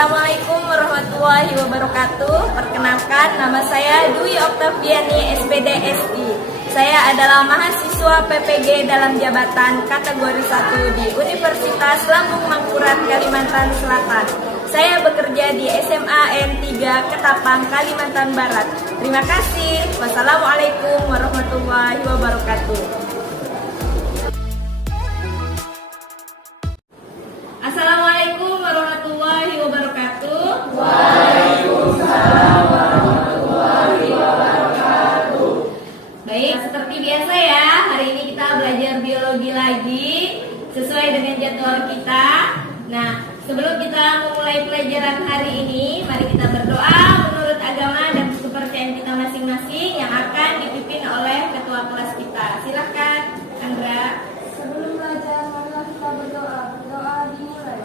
Assalamualaikum warahmatullahi wabarakatuh. Perkenalkan, nama saya Dwi Oktaviani, SPD SI. Saya adalah mahasiswa PPG dalam jabatan kategori 1 di Universitas Lambung Mangkurat, Kalimantan Selatan. Saya bekerja di SMA N3 Ketapang, Kalimantan Barat. Terima kasih. Wassalamualaikum warahmatullahi wabarakatuh. Assalamualaikum warahmatullahi wabarakatuh. Waalaikumsalam warahmatullahi wabarakatuh. Baik, seperti biasa ya, hari ini kita belajar biologi lagi sesuai dengan jadwal kita. Nah, sebelum kita memulai pelajaran hari ini, mari kita berdoa menurut agama dan kepercayaan kita masing-masing yang akan dipimpin oleh ketua kelas kita. Silakan, Andra. Sebelum belajar, marilah kita berdoa. Berdoa dimulai.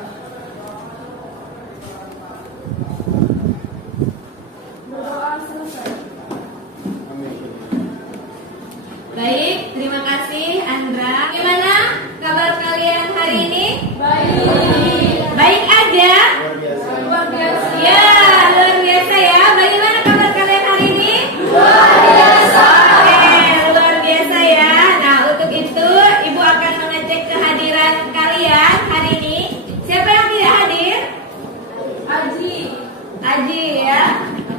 Berdoa selesai. Baik, terima kasih Andra. Gimana kabar kalian hari ini? Baik. Baik aja? Luar biasa. Ya, luar biasa ya. Bagaimana kabar kalian hari ini? Luar biasa. Oke, luar biasa ya. Nah, untuk itu Ibu akan mengecek kehadiran kalian hari ini. Siapa yang tidak hadir? Aji. Aji ya.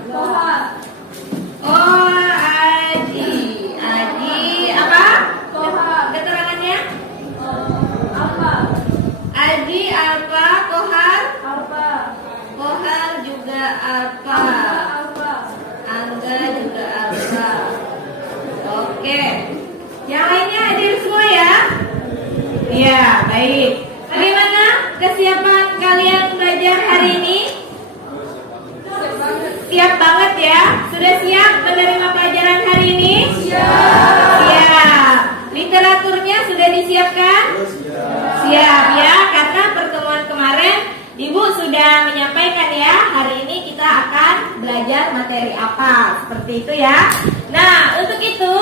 Toha. Oh, Aji. Aji apa? Toha. Keterangannya? Alfa. Aji, Alfa, Kohar. Alfa. Kohar juga Alfa. Alfa. Angga juga Alfa. Oke. Yang lainnya hadir semua ya? Iya, baik. Bagaimana kesiapan kalian belajar hari ini? Siap banget ya? Sudah siap menerima pelajaran hari ini? Siap. Literaturnya sudah disiapkan? Siap ya, karena pertemuan kemarin Ibu sudah menyampaikan ya, hari ini kita akan belajar materi apa, seperti itu ya. Nah, untuk itu,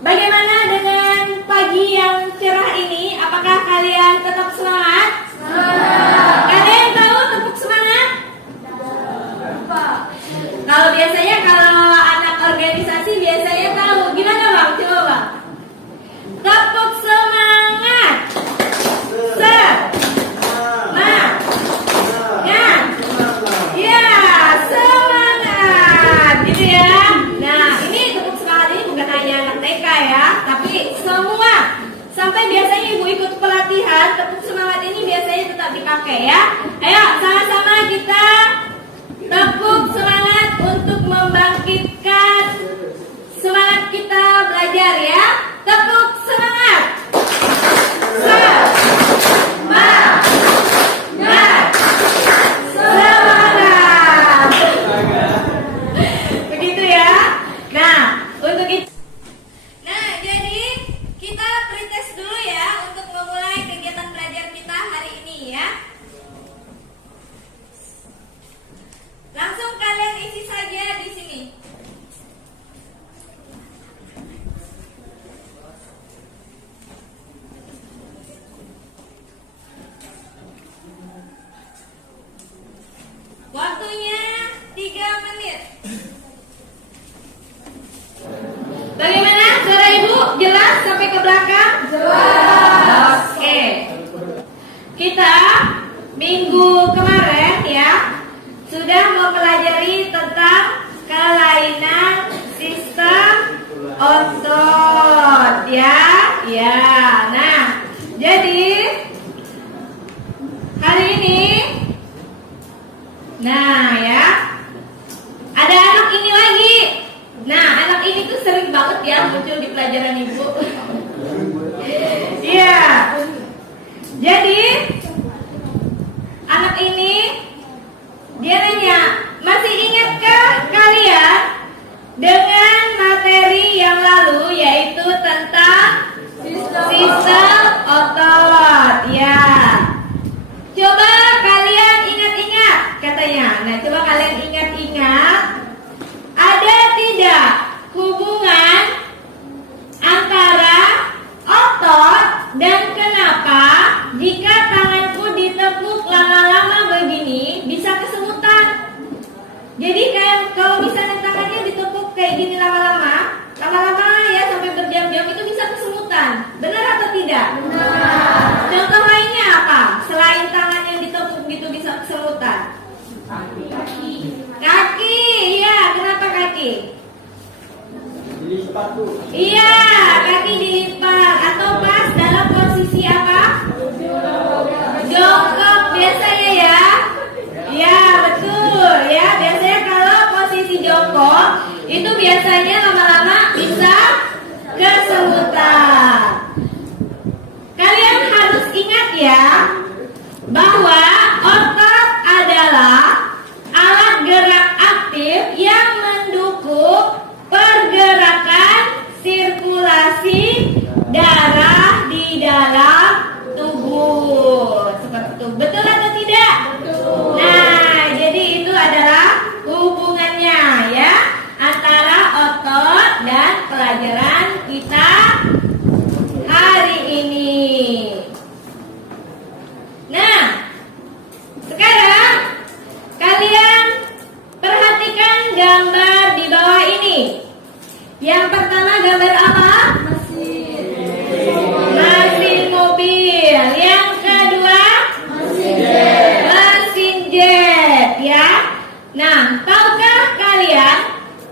bagaimana dengan pagi yang cerah ini? Apakah kalian tetap semangat? Kalian tahu tepuk semangat? Kalau biasanya kalau anak organisasi biasanya tahu. Gimana Bang? Coba Bang. Tepuk semangat. Ya, semangat gitu ya. Nah, ini tepuk semangat ini bukan hanya anak TK ya, tapi semua. Sampai biasanya Ibu ikut pelatihan, tepuk semangat ini biasanya tetap dipakai ya. Ayo, sama-sama kita tepuk semangat untuk membangkitkan semangat kita belajar ya. Tepuk semangat. Begitu ya. Nah, untuk itu. Nah, jadi kita pretest dulu ya untuk memulai kegiatan belajar kita hari ini ya. Langsung kalian isi saja di sini. Waktunya 3 menit. Bagaimana suara Ibu? Jelas sampai ke belakang? Jelas. Oke. Kita minggu kemarin ya sudah mempelajari tentang kelainan sistem otot ya. Ya. Nah, jadi hari ini ya, ada anak ini lagi. Nah, anak ini tuh sering banget ya muncul di pelajaran Ibu. Iya. Jadi anak ini dia nanya, masih ingatkah kalian dengan materi yang lalu yaitu tentang sistem otot? Iya, kaki dilipat atau pas dalam posisi apa? Jongkok biasanya ya. Ya, betul ya. Biasanya kalau posisi jongkok itu biasanya lama-lama bisa kesemutan. Kalian harus ingat ya bahwa otot adalah alat gerak aktif yang mendukung pergerakan sirkulasi darah di dalam tubuh. Seperti itu. Betul atau tidak? Betul. Nah, jadi itu adalah hubungannya ya antara otot dan pelajaran kita hari ini. Nah, sekarang kalian perhatikan gambar di bawah ini. Yang pertama gambar apa? Mesin mobil. Yang kedua mesin jet ya. Nah, tahukah kalian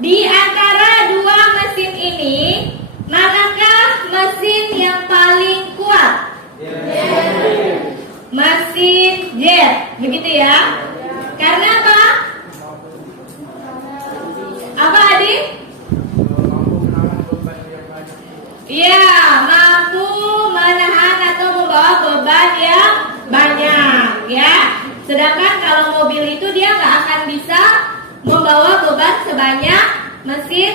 di antara dua mesin ini manakah mesin yang paling kuat? Mesin jet, begitu ya. Karena apa? Apa adik? Iya, mampu menahan atau membawa beban yang banyak ya. Sedangkan kalau mobil itu dia nggak akan bisa membawa beban sebanyak mesin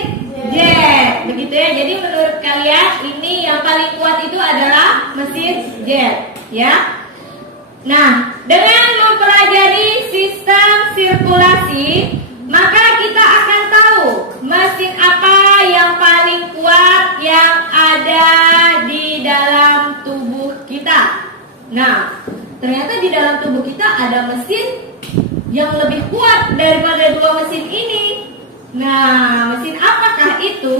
jet, begitu ya. Jadi menurut kalian ini yang paling kuat itu adalah mesin jet ya. Nah, dengan mempelajari sistem sirkulasi, maka kita akan tahu mesin apa yang paling kuat yang ada di dalam tubuh kita. Nah, ternyata di dalam tubuh kita ada mesin yang lebih kuat daripada dua mesin ini. Nah, mesin apakah itu?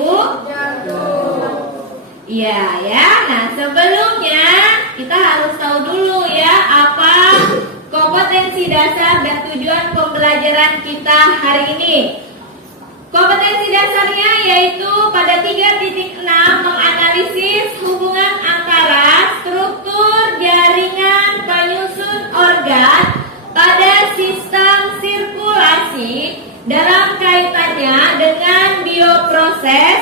Iya ya. Nah, sebelumnya kita harus tahu dulu ya apa kompetensi dasar dan tujuan pembelajaran kita hari ini. Kompetensi dasarnya yaitu pada 3.6 menganalisis hubungan antara struktur jaringan penyusun organ pada sistem sirkulasi dalam kaitannya dengan bioproses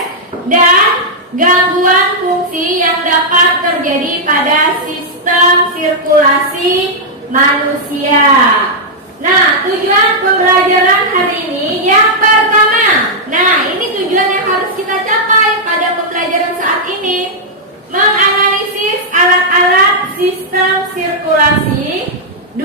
dan gangguan fungsi yang dapat terjadi pada sistem sirkulasi manusia. Nah, tujuan pembelajaran hari ini yang pertama. Nah, ini tujuan yang harus kita capai pada pembelajaran saat ini. Menganalisis alat-alat sistem sirkulasi. 2.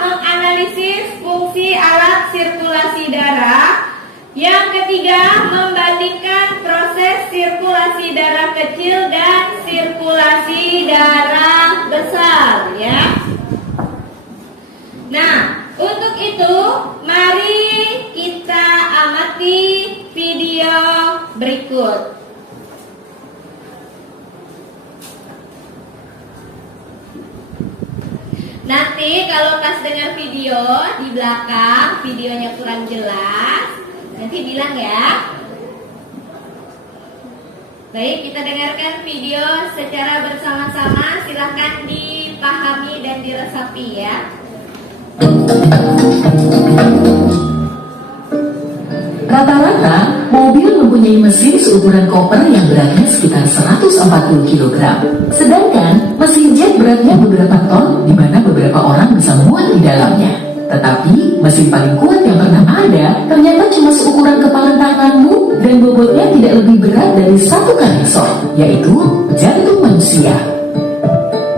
Menganalisis fungsi alat sirkulasi darah. Yang ketiga, membandingkan proses sirkulasi darah kecil dan sirkulasi darah besar ya. Nah, untuk itu mari kita amati video berikut. Nanti kalau pas dengar video di belakang videonya kurang jelas, nanti bilang ya. Baik, kita dengarkan video secara bersama-sama. Silahkan dipahami dan diresapi ya. Rata-rata, mobil mempunyai mesin seukuran koper yang beratnya sekitar 140 kg. Sedangkan mesin jet beratnya beberapa ton, di mana beberapa orang bisa muat di dalamnya. Tetapi mesin paling kuat yang pernah ada ternyata cuma seukuran kepala tanganmu dan bobotnya tidak lebih berat dari 1 kalesor, yaitu jantung manusia.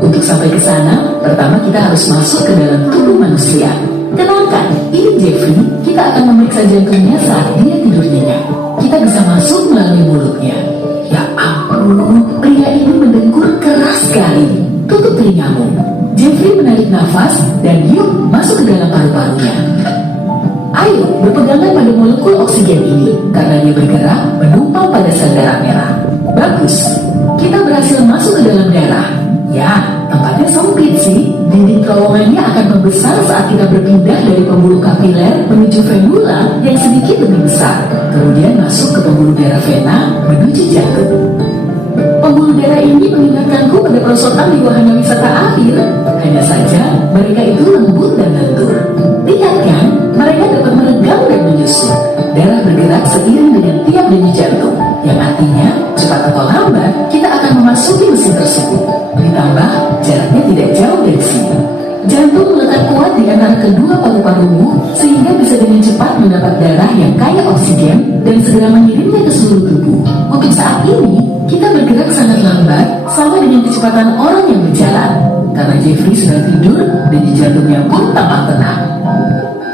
Untuk sampai ke sana, pertama kita harus masuk ke dalam tubuh manusia. Kenalkan, ini Jeffrey. Kita akan memeriksa jantungnya saat dia tidur nyenyak. Kita bisa masuk melalui mulutnya. Ya ampun, pria ini mendengkur keras sekali. Tutup telingamu. Jeffrey menarik nafas dan yuk masuk ke dalam paru-parunya. Ayo, berpegangan pada molekul oksigen ini karena dia bergerak menumpang pada sel darah merah. Bagus, kita berhasil masuk ke dalam darah. Ya, tempatnya Tempatnya sempit sih, dinding terowongannya akan membesar saat kita berpindah dari pembuluh kapiler menuju venula yang sedikit lebih besar, kemudian masuk ke pembuluh darah vena menuju jantung. Pembuluh darah ini mengingatkanku pada perosotan di wahana wisata akhir. Hanya saja mereka itu lembut dan lentur. Lihat kan, mereka dapat meregang dan menyusut. Darah bergerak seiring dengan tiap denyut jantung, yang artinya cepat atau lambat kita akan memasuki mesin tersebut. Ditambah jaraknya tidak jauh dari sini. Jantung melekat kuat di antara kedua paru-parumu sehingga bisa dengan cepat mendapat darah yang kaya oksigen dan segera mengirimnya ke seluruh tubuh. Untuk saat ini kita bergerak sangat lambat sama dengan kecepatan orang yang berjalan, karena Jeffrey sedang tidur dan di jantungnya pun tampak tenang.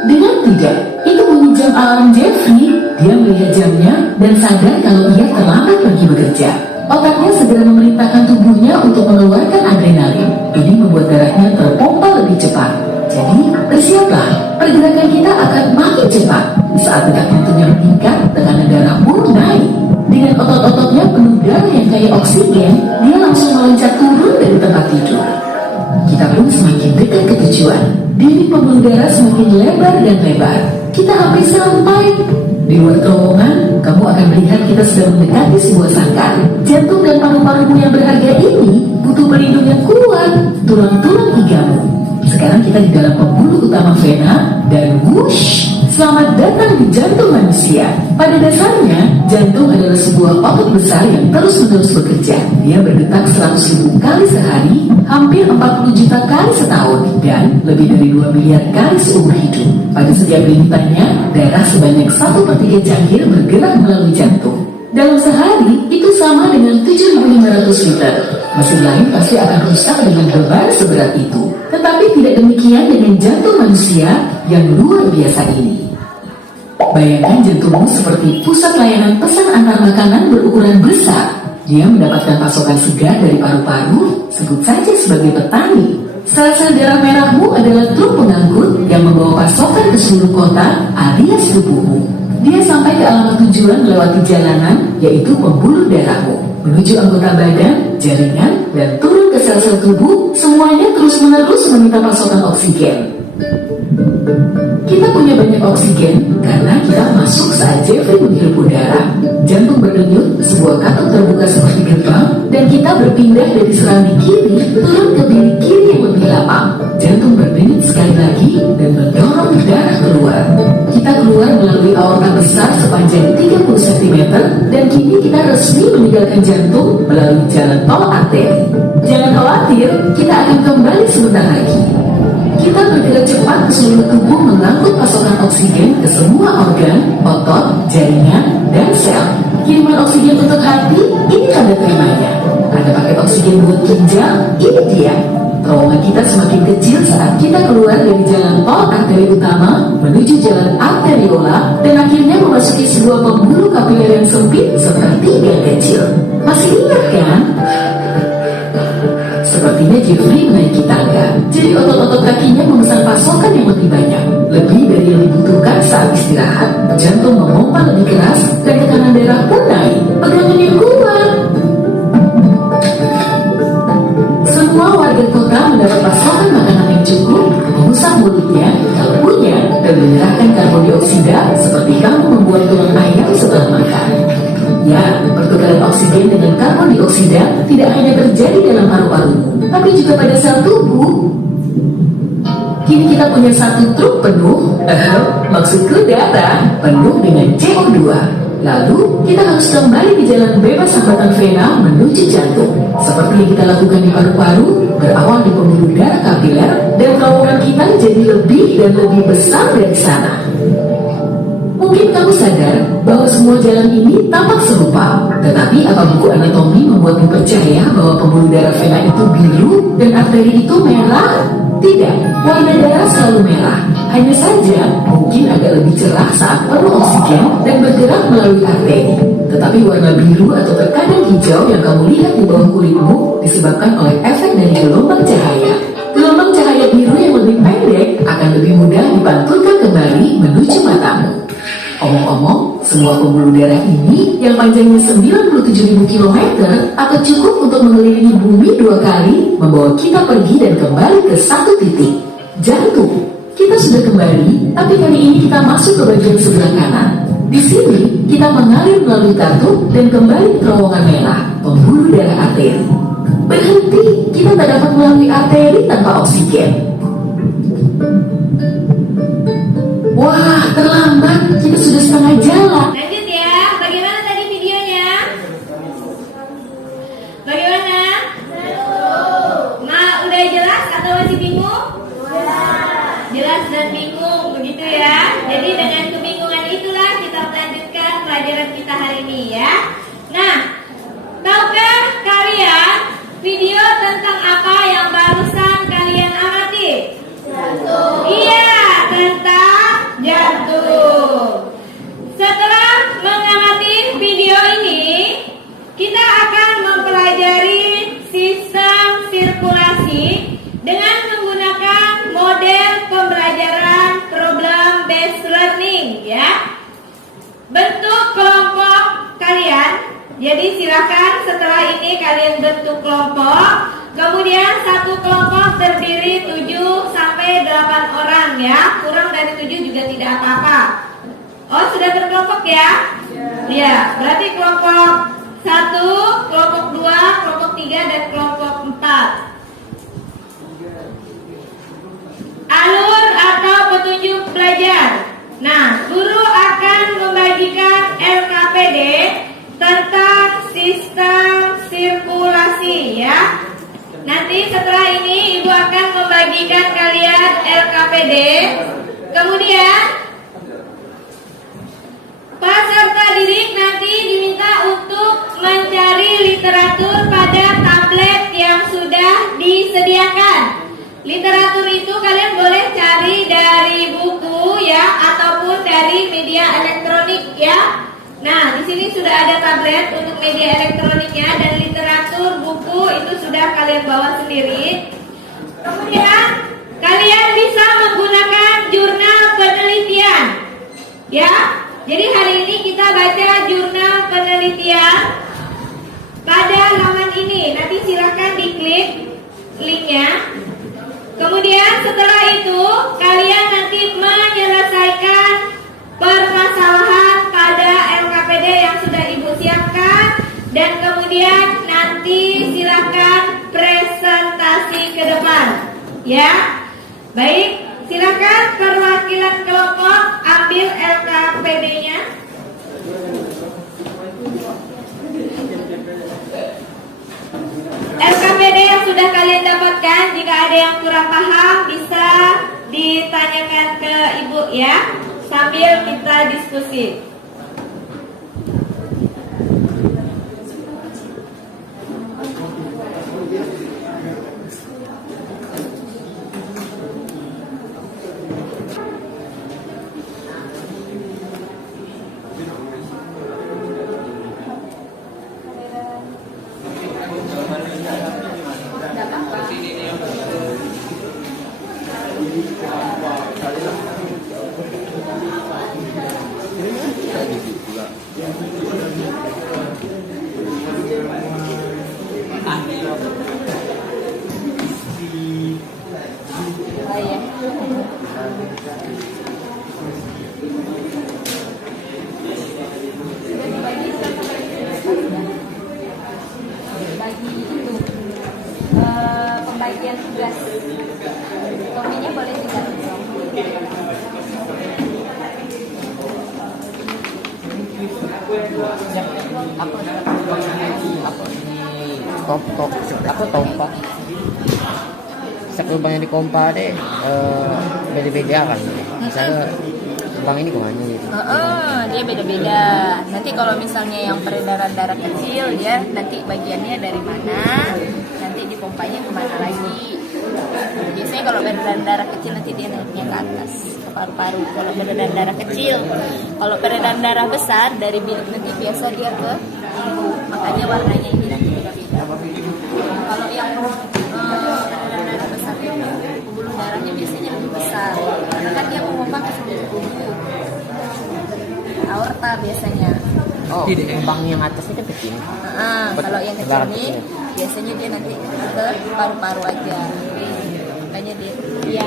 Dengan tidak, itu bunyi jam alarm Jeffrey. Dia melihat jamnya dan sadar kalau ia terlambat pergi bekerja. Otaknya segera memerintahkan tubuhnya untuk mengeluarkan adrenalin. Ini membuat darahnya terpompa lebih cepat. Jadi, bersiaplah. Pergerakan kita akan makin cepat. Saat detak jantungnya meningkat, tekanan darah pun naik. Dengan otot-ototnya penuh darah yang kaya oksigen, dia langsung meloncat turun dari tempat tidur. Kita pun semakin dekat ke tujuan. Dinding pembuluh darah semakin lebar dan lebar. Kita hampir sampai. Di luar terowongan, kamu akan melihat kita sedang mendekati sebuah sangkar. Jantung dan paru-parumu yang berharga ini butuh pelindung yang kuat, tulang-tulang igamu. Sekarang kita di dalam pembuluh utama vena dan whoosh, selamat datang di jantung manusia. Pada dasarnya, jantung adalah sebuah otot besar yang terus-menerus bekerja. Dia berdetak 100.000 kali sehari, hampir 40 juta kali setahun, dan lebih dari 2 miliar kali seumur hidup. Pada setiap linitannya, darah sebanyak 1/3 cangkir bergerak melalui jantung. Dalam sehari, itu sama dengan 7.500 liter. Mesin lain pasti akan rusak dengan beban seberat itu. Tetapi tidak demikian dengan jantung manusia yang luar biasa ini. Bayangkan jantungmu seperti pusat layanan pesan antar makanan berukuran besar. Dia mendapatkan pasokan segar dari paru-paru, sebut saja sebagai petani. Sel-sel darah merahmu adalah truk pengangkut yang membawa pasokan ke seluruh kota alias tubuhmu. Dia sampai ke alamat tujuan melewati jalanan, yaitu pembuluh darahmu, menuju anggota badan, jaringan, dan turun ke sel-sel tubuh. Semuanya terus-menerus meminta pasokan oksigen. Kita punya banyak oksigen karena kita masuk saat Jeffrey menghirup udara. Jantung berdenyut, sebuah katup terbuka seperti gerbang, dan kita berpindah dari serambi kiri turun ke bilik kiri yang lebih lapang. Jantung berdenyut sekali lagi dan mendorong darah keluar. Kita keluar melalui aorta besar sepanjang 30 cm, dan kini kita resmi meninggalkan jantung melalui jalan tol arteri. Jangan khawatir, kita akan kembali sebentar lagi. Kita bergerak cepat ke seluruh tubuh mengangkut pasokan oksigen ke semua organ, otot, jaringan, dan sel. Kiriman oksigen untuk hati, ini tanda terimanya. Ada paket oksigen buat ginjal, ini dia. Terowongan kita semakin kecil saat kita keluar dari jalan tol arteri utama menuju jalan arteriola dan akhirnya memasuki sebuah pembuluh kapiler yang sempit seperti gang kecil. Masih ingat kan? Sepertinya Jeffrey menaiki tangga, jadi otot-otot kakinya memesan pasokan yang lebih banyak, lebih dari yang dibutuhkan saat istirahat. Jantung memompa lebih keras dan tekanan darah pun naik. Pegangan yang kuat. Semua warga kota mendapat pasokan makanan yang cukup, mengusap mulutnya kalau punya, dan menyerahkan karbon dioksida seperti kamu membuat tulang ayam setelah makan. Ya, pertukaran oksigen dengan karbon dioksida tidak hanya terjadi dalam paru-parumu, tapi juga pada sel tubuh. Kini kita punya satu truk penuh, maksudku darah, penuh dengan CO2. Lalu, kita harus kembali di jalan bebas hambatan vena menuju jantung. Seperti yang kita lakukan di paru-paru, berawal di pembuluh darah kapiler, dan terowongan kita jadi lebih dan lebih besar dari sana. Mungkin kamu sadar bahwa semua jalan ini tampak serupa, tetapi apa buku anatomi membuatmu percaya bahwa pembuluh darah vena itu biru dan arteri itu merah? Tidak, warna darah selalu merah. Hanya saja mungkin agak lebih cerah saat penuh oksigen dan bergerak melalui arteri. Tetapi warna biru atau terkadang hijau yang kamu lihat di bawah kulitmu disebabkan oleh efek dari gelombang cahaya. Gelombang cahaya biru yang lebih pendek akan lebih mudah dipantulkan kembali menuju matamu. Omong-omong, semua pembuluh darah ini yang panjangnya 97.000 km atau cukup untuk mengelilingi bumi 2 kali membawa membawa kita pergi dan kembali ke satu titik, jantung. Kita sudah kembali, tapi kali ini kita masuk ke bagian sebelah kanan. Di sini, kita mengalir melalui kartu dan kembali ke terowongan merah, pembuluh darah arteri. Berhenti, kita tak dapat melalui arteri tanpa oksigen. Wah, terlambat, kita sudah setengah jalan. Lanjut ya, bagaimana tadi videonya? Bagaimana? Nah, udah jelas atau masih bingung? Jelas dan bingung, begitu ya. Jadi dengan kebingungan itulah kita melanjutkan pelajaran kita hari ini ya. Nah, tahukah kalian video tentang apa yang barusan kalian amati? Jantung. Iya, tentang jantung. Setelah mengamati video ini, kita akan mempelajari sistem sirkulasi dengan menggunakan model pembelajaran problem based learning ya. Bentuk kelompok kalian. Jadi silakan setelah ini kalian bentuk kelompok. Kemudian satu kelompok terdiri 7 sampai 8 orang ya. Kurang dari 7 juga tidak apa-apa. Oh, sudah berkelompok ya? Ya, berarti kelompok 1, kelompok 2, kelompok 3 dan kelompok 4. Alur atau petunjuk belajar. Nah, guru akan membagikan LKPD tentang sistem sirkulasi ya. Nanti setelah ini ibu akan membagikan kalian LKPD. Kemudian peserta didik nanti diminta untuk mencari literatur pada tablet yang sudah disediakan. Literatur itu kalian boleh cari dari buku ya ataupun dari media elektronik ya. Nah, di sini sudah ada tablet untuk media elektroniknya dan literatur buku itu sudah kalian bawa sendiri. Kemudian kalian bisa menggunakan jurnal penelitian. Ya. Jadi hari ini kita baca jurnal penelitian pada halaman ini. Nanti silakan diklik linknya. Kemudian setelah itu kalian nanti menyelesaikan permasalahan pada LKPD yang sudah ibu siapkan dan kemudian nanti silakan presentasi ke depan ya. Baik, silakan perwakilan kelompok ambil LKPD-nya. LKPD yang sudah kalian dapatkan, jika ada yang kurang paham bisa ditanyakan ke ibu ya, sambil kita diskusi. Pembagian tugas. Kopinya boleh juga. Apa kompa? Lubang yang di kompa deh beda-beda kan. Misalnya lubang ini kemana gitu. Dia beda-beda. Nanti kalau misalnya yang peredaran darah kecil ya nanti bagiannya dari mana, nanti dipompanya kemana lagi. Biasanya kalau peredaran darah kecil nanti dia naiknya ke atas ke paru-paru. Kalau peredaran darah kecil, kalau peredaran darah besar dari bilik nanti biasa dia ke ibu. Makanya warnanya ini nanti beda-beda. Kalau yang peredaran darah besar itu pembuluh darahnya biasanya lebih besar karena kan dia memompa ke seluruh tubuh. Aorta biasanya. Oh, lubang yang atasnya kan kecil. Kalau yang kecil ini biasanya dia nanti ke paru-paru aja, makanya dia ya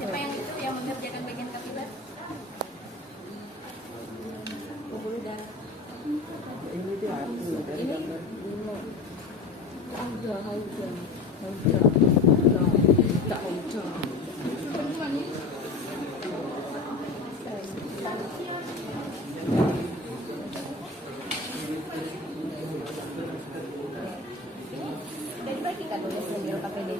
siapa yang itu yang mengerjakan bagian kapiler? Dari pagi kan udah sendiri KPD.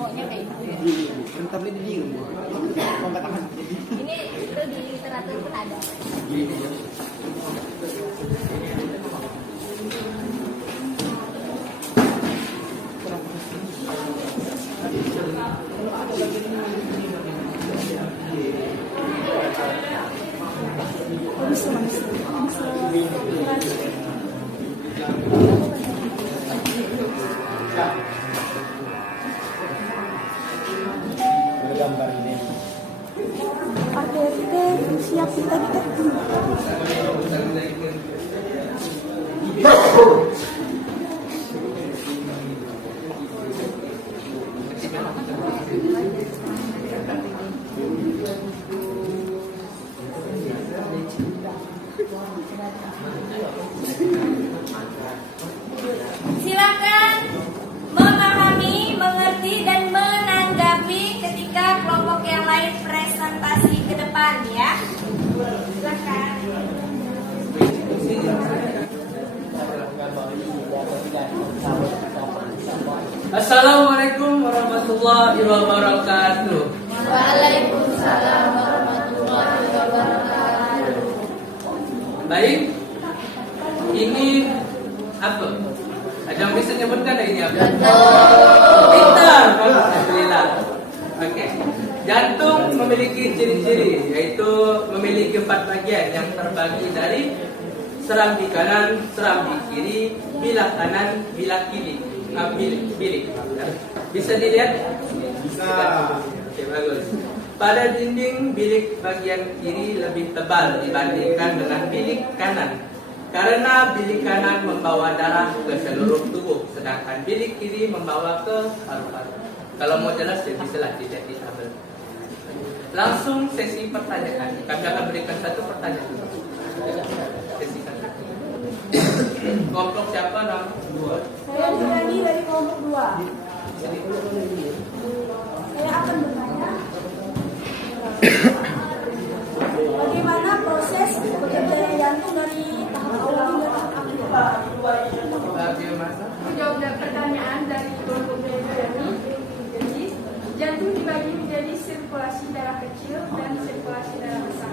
Maunya kayak gitu ya. Ini itu di literatur pun ada. Siap kita Silakan memahami, mengerti, dan menanggapi ketika kelompok yang lain presentasi ke depan ya. Silakan. Assalamualaikum warahmatullahi wabarakatuh. Waalaikumsalam warahmatullahi wabarakatuh. Baik, ini apa? Ada yang bisa nyebutkan ini apa? Pintar, alhamdulillah. Oke. Jantung memiliki ciri-ciri, yaitu memiliki 4 bagian yang terbagi dari serambi kanan, serambi kiri, bilah kanan, bilah kiri, bilik. Bisa dilihat? Bisa. Oke, bagus. Pada dinding bilik bagian kiri lebih tebal dibandingkan dengan bilik kanan, karena bilik kanan membawa darah ke seluruh tubuh, sedangkan bilik kiri membawa ke paru-paru. Kalau mau jelas ya bisa lah tidak di tabel. Langsung sesi pertanyaan. Kami akan berikan 1 pertanyaan. Sesi pertanyaan. Kelompok siapa nama? Saya Juliani dari kelompok 2. Saya akan bertanya bagaimana proses bekerjanya jantung dari tahap awal hingga tahap akhir. Bagaimana? Menjawab pertanyaan dari kelompok Juliani. Jadi jantung dibagi menjadi sirkulasi darah kecil dan sirkulasi darah besar.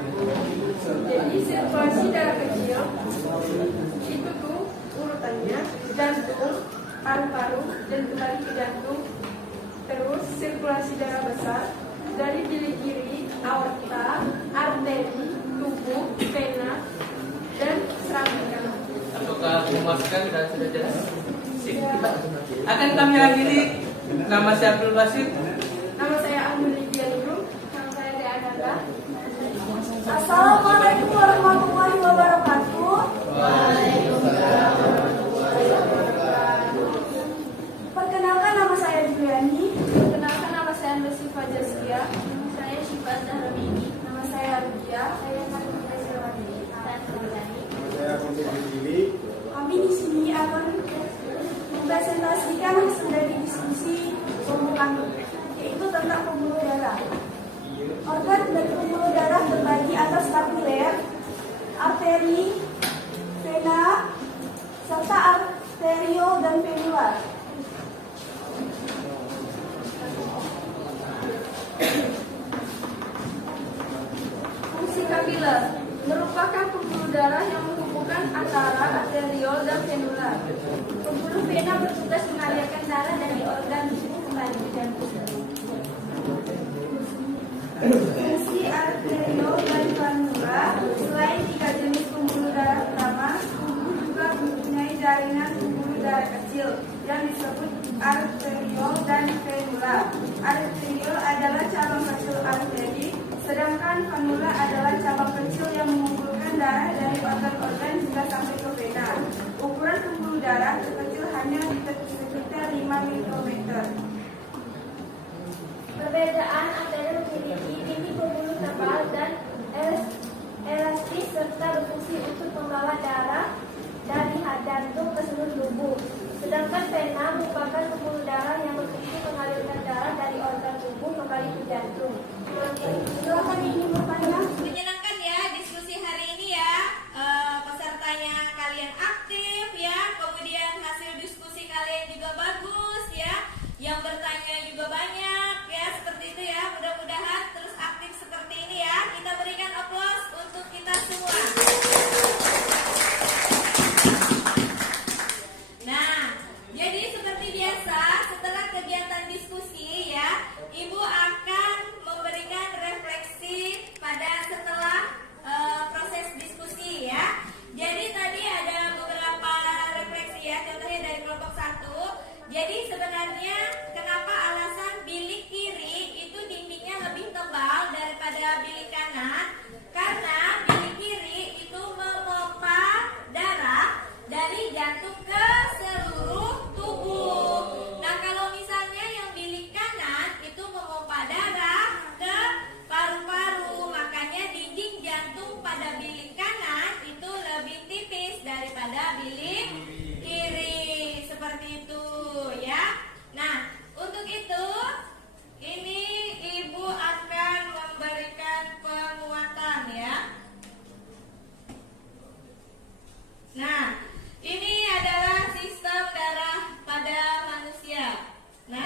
Jadi sirkulasi darah kecil itu tuh urutannya jantung, paru-paru, dan kembali ke jantung. Terus sirkulasi darah besar dari bilik kiri, aorta, arteri, tubuh, vena, dan serambi kanan. Apakah memuaskan dan sudah jelas? Sip. Akan kami akhiri. Nama saya Abdul Basit. Nama saya Amelia Nurul. Nama saya Dea Ananda. Assalamualaikum warahmatullahi wabarakatuh. Perkenalkan nama saya Juliani. Perkenalkan nama saya Lucy Fajasia. Nama saya Syifa Zahramini. Nama saya Rukia. Saya Fatimah Zahramini. Kami di sini akan mempresentasikan hasil dari diskusi kelompok kami, yaitu tentang pembuluh darah. Organ dari pembuluh darah terbagi atas kapiler, arteri, vena, serta arteriol dan venular. Fungsi kapiler merupakan pembuluh darah yang menghubungkan antara arteriol dan venular. Pembuluh vena bertugas mengalirkan darah dari organ tubuh kembali ke jantung. Fungsi arterio dan kanula. Selain 3 jenis pembuluh darah utama, tubuh juga mempunyai jaringan pembuluh darah kecil yang disebut arteriol dan venula. Arteriol adalah cabang kecil arteri, sedangkan venula adalah cabang kecil yang mengumpulkan darah dari organ-organ hingga sampai ke vena. Ukuran pembuluh darah terkecil hanya sekitar 5 mikrometer. Perbedaan arteri memiliki inti pembuluh tebal dan elastis serta berfungsi untuk membawa darah dari jantung ke seluruh tubuh. Sedangkan vena merupakan pembuluh darah yang berfungsi mengalirkan darah dari organ tubuh kembali ke jantung. Silakan ini berpanjang. Menyenangkan ya diskusi hari ini ya. Pesertanya kalian aktif ya, kemudian hasil diskusi kalian juga bagus ya. Yang bertanya juga banyak ya, seperti itu ya. Mudah-mudahan terus aktif seperti ini ya. Kita berikan aplaus untuk kita semua. Nah, jadi seperti biasa setelah kegiatan diskusi ya, Ibu akan memberikan refleksi pada setelah proses diskusi ya. Jadi tadi ada beberapa refleksi ya, contohnya dari kelompok 1. Jadi sebenarnya kenapa alasan bilik kiri itu dindingnya lebih tebal daripada bilik kanan? Karena bilik kiri itu memompa darah dari jantung ke seluruh tubuh. Nah, kalau misalnya yang bilik kanan itu memompa darah ke paru-paru, makanya dinding jantung pada bilik kanan itu lebih tipis daripada bilik kiri. Seperti itu ya. Nah, untuk itu ini Ibu akan memberikan penguatan ya. Nah, ini adalah sistem darah pada manusia. Nah,